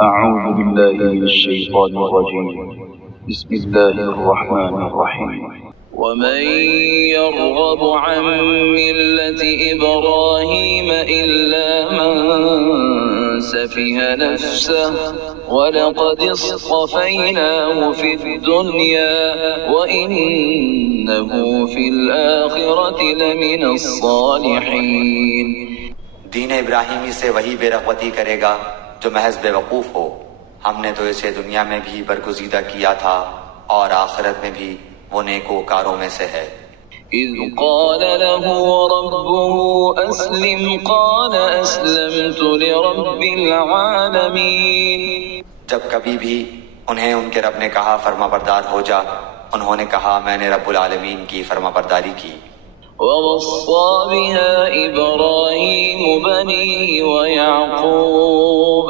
أعوذ بالله من الشيطان الرجيم. بسم الله الرحمن الرحيم. ومن يرغب عن ملة إبراهيم إلا من سفه نفسه ولقد اصطفيناه في الدنيا وإنه في الآخرة لمن الصالحين. دین ابراہیمی سے وہی بے رغبتی کرے گا جو محض بے وقوف ہو. ہم نے تو اسے دنیا میں بھی برگزیدہ کیا تھا اور آخرت میں بھی وہ نیکوکاروں میں سے ہے. إذ قال له ربه أسلم قال أسلمت لرب العالمين. جب کبھی بھی انہیں ان کے رب نے کہا فرما بردار ہو جا، انہوں نے کہا میں نے رب العالمین کی فرما برداری کی. ووصى بها إبراهيم بنيه ويعقوب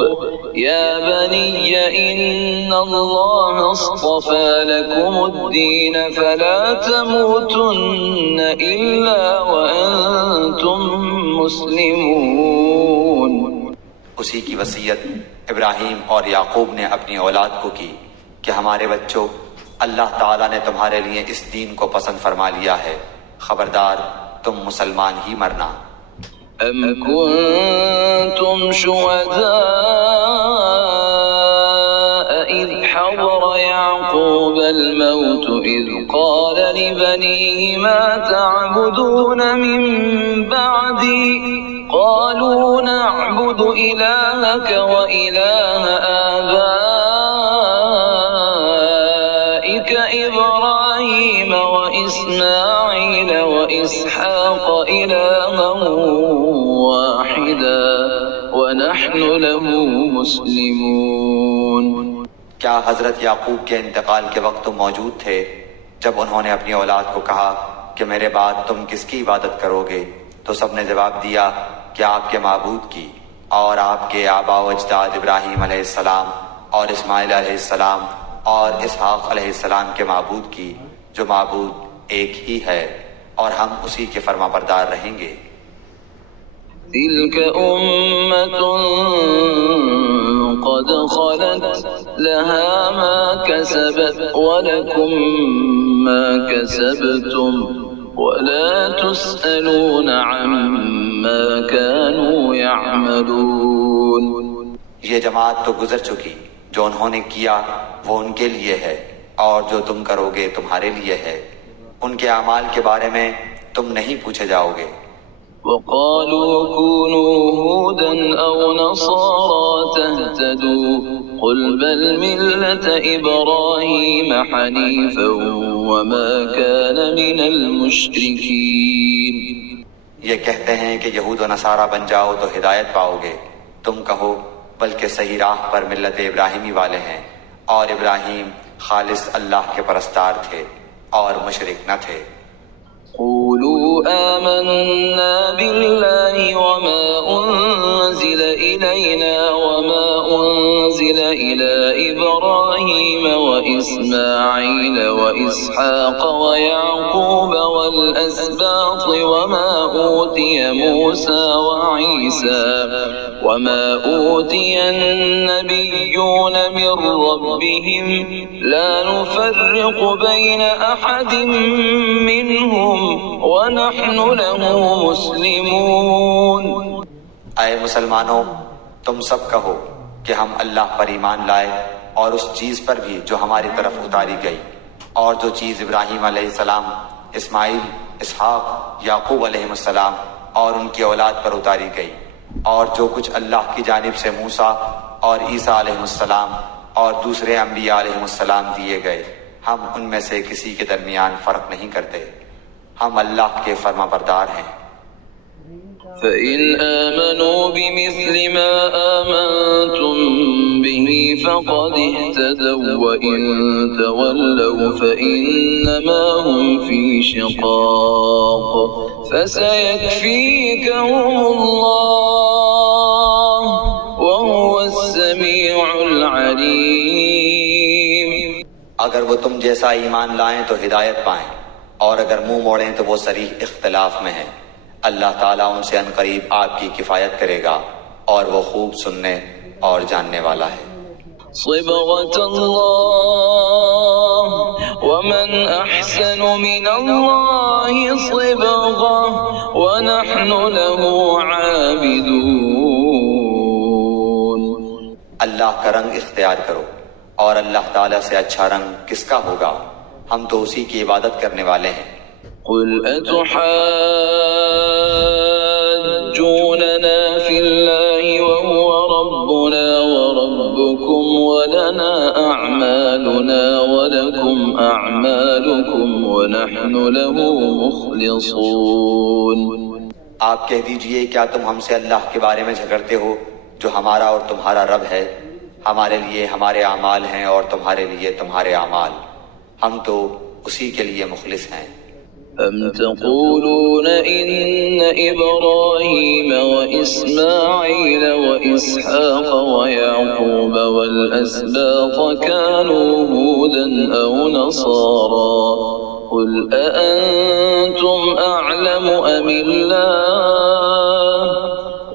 يا بني إن الله اصطفى لكم الدين فلا تموتن إلا وأنتم مسلمون. اسی کی وصیت ابراہیم اور یعقوب نے اپنی اولاد کو کی کہ ہمارے بچوں، اللہ تعالیٰ نے تمہارے لیے اس دین کو پسند فرما لیا ہے، خبردار تم مسلمان ہی مرنا. أم كنتم شهداء إذ حضر يعقوب الموت إذ قال لبنيه ما تعبدون من بعدي قالوا نعبد إلهك وإله آبائك إبراهيم وإسماعيل وإسحاق إلها واحدا ونحن له مسلمون. کیا حضرت یعقوب کے انتقال کے وقت تم موجود تھے جب انہوں نے اپنی اولاد کو کہا کہ میرے بعد تم کس کی عبادت کرو گے؟ تو سب نے جواب دیا کہ آپ کے معبود کی اور آپ کے آبا و اجداد ابراہیم علیہ السلام اور اسماعیل علیہ السلام اور اسحاق علیہ السلام کے معبود کی، جو معبود ایک ہی ہے، اور ہم اسی کے فرما بردار رہیں گے. تلك أمة قد خلت لها ما كسبت ولكم ما كسبتم ولا تسألون عما كانوا يعملون. یہ جماعت تو گزر چکی، جو انہوں نے کیا وہ ان کے لیے ہے اور جو تم کرو گے تمہارے لیے ہے. ان کے اعمال کے بارے میں تم نہیں پوچھے جاؤ گے. وقالوا كونوا هودا أو نصارى تهتدوا قل بل ملة إبراهيم حنيفا وما كان من المشركين. یہ کہتے ہیں کہ یہود و نصارہ بن جاؤ تو ہدایت پاؤ گے. تم کہو بلکہ صحیح راہ پر ملت ابراہیمی والے ہیں، اور ابراہیم خالص اللہ کے پرستار تھے اور مشرک نہ تھے. قولوا آمنا بالله وما أنزل إلينا وما أنزل إلى إبراهيم وإسماعيل وإسحاق ويعقوب والأسباط وما أوتي موسى وعيسى وما أوتي النبيون من ربهم لا نفرق بين أحد منهم ونحن له مسلمون. اے مسلمانوں، تم سب کہو کہ ہم اللہ پر ایمان لائے اور اس چیز پر بھی جو ہماری طرف اتاری گئی، اور جو چیز ابراہیم علیہ السلام، اسماعیل، اسحاق، یعقوب علیہ السلام اور ان کی اولاد پر اتاری گئی، اور جو کچھ اللہ کی جانب سے موسیٰ اور عیسیٰ علیہ السلام اور دوسرے انبیاء علیہ السلام دیے گئے، ہم ان میں سے کسی کے درمیان فرق نہیں کرتے. ہم اللہ کے فرما بردار ہیں. فإن آمنوا بمثل ما آمنتم به فقد اهتدوا وإن تولوا فإنما هم في شقاق فسيكفيكهم الله وهو السميع العليم. اگر وہ تم جیسا ایمان لائیں تو ہدایت پائیں، اور اگر منہ موڑیں تو وہ صریح اختلاف میں ہیں. اللہ تعالیٰ ان سے عنقریب آپ کی کفایت کرے گا، اور وہ خوب سننے اور جاننے والا ہے. صبغة الله ومن أحسن من الله صبغة ونحن له عابدون. اللہ کا رنگ اختیار کرو، اور اللہ تعالیٰ سے اچھا رنگ کس کا ہوگا؟ ہم تو اسی کی عبادت کرنے والے ہیں. قل أتحاجوننا في الله وهو ربنا وربكم ولنا أعمالنا ولكم أعمالكم ونحن له مخلصون. آپ کہہ دیجئے کیا تم ہم سے اللہ کے بارے میں جھگڑتے ہو جو ہمارا اور تمہارا رب ہے؟ ہمارے لیے ہمارے اعمال ہیں اور تمہارے لیے تمہارے اعمال، ہم تو اسی کے لیے مخلص ہیں. أم تقولون إن إبراهيم وإسماعيل وإسحاق ويعقوب والأسباط كانوا هودا أو نصارى قل أأنتم أعلم أم الله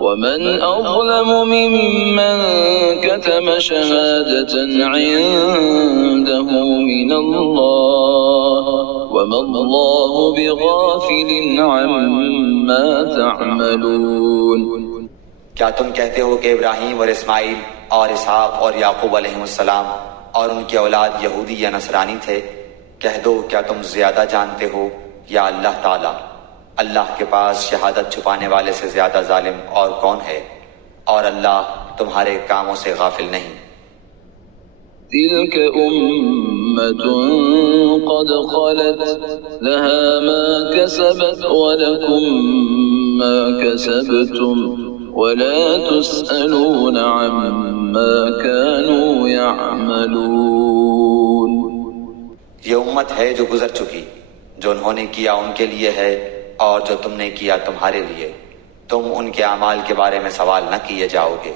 ومن أظلم ممن كتم شهادة عنده من الله وما الله بغافل عما تعملون. کیا تم کہتے ہو کہ ابراہیم اور اسماعیل اور اسحاق اور یعقوب علیہ السلام اور ان کی اولاد یہودی یا نصرانی تھے؟ کہہ دو کیا تم زیادہ جانتے ہو یا اللہ تعالیٰ؟ اللہ کے پاس شہادت چھپانے والے سے زیادہ ظالم اور کون ہے؟ اور اللہ تمہارے کاموں سے غافل نہیں. تلك أمة قد خلت لها ما كسبت ولكم ما كسبتم ولا تسألون عما كانوا يعملون. یہ امت ہے جو گزر چکی، جو انہوں نے کیا ان کے لیے ہے اور جو تم نے کیا تمہارے لیے، تم ان کے اعمال کے بارے میں سوال نہ کیے جاؤ گے.